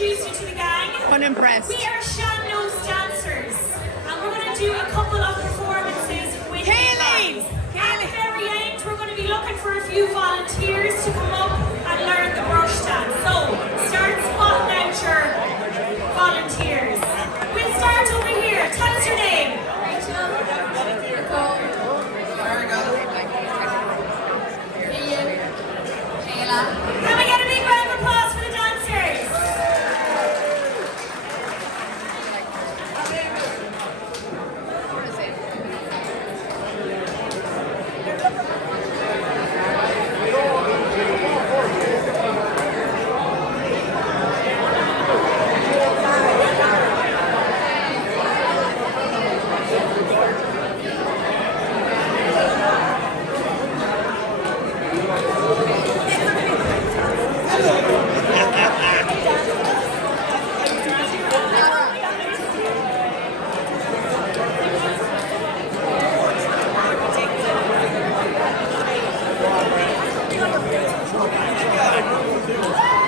introduce you to the gang. Unimpressed. We are Shannos dancers, and we're going to do a couple of performances with Kaylee! you guys. At the very end, we're going to be looking for a few volunteers to come up and learn the brush dance. So, start spotting out your volunteers. We'll start over here. Tell us your name. Rachel, Nicole, Virgo, Ian, Kayla. Can we get a big round of applause for the dancers?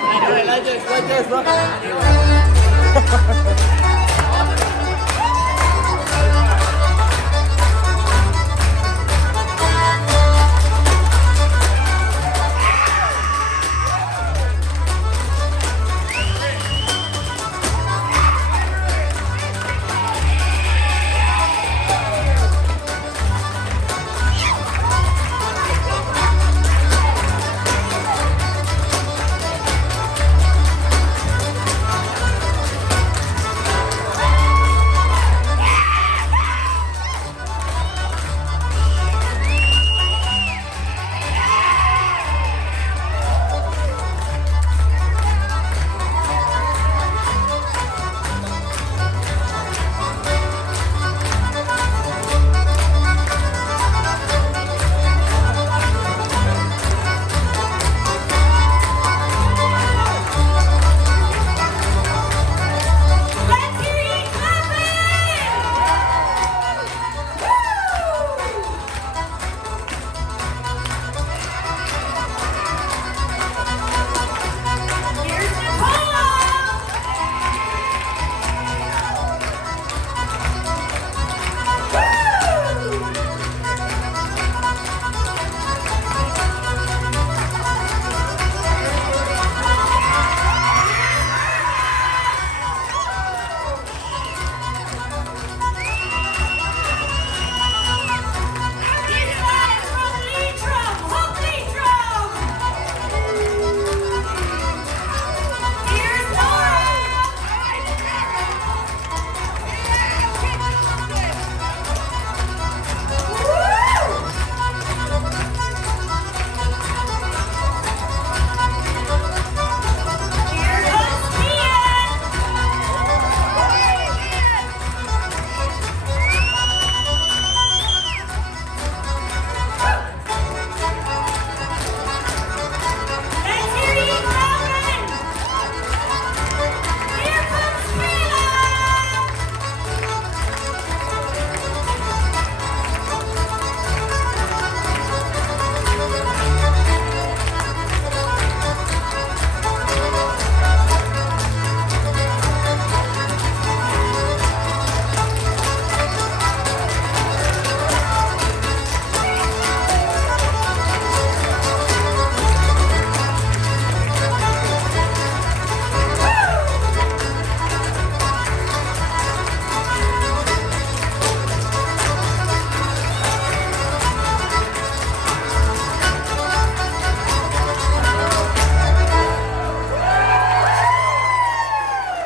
I know, I like this, bro.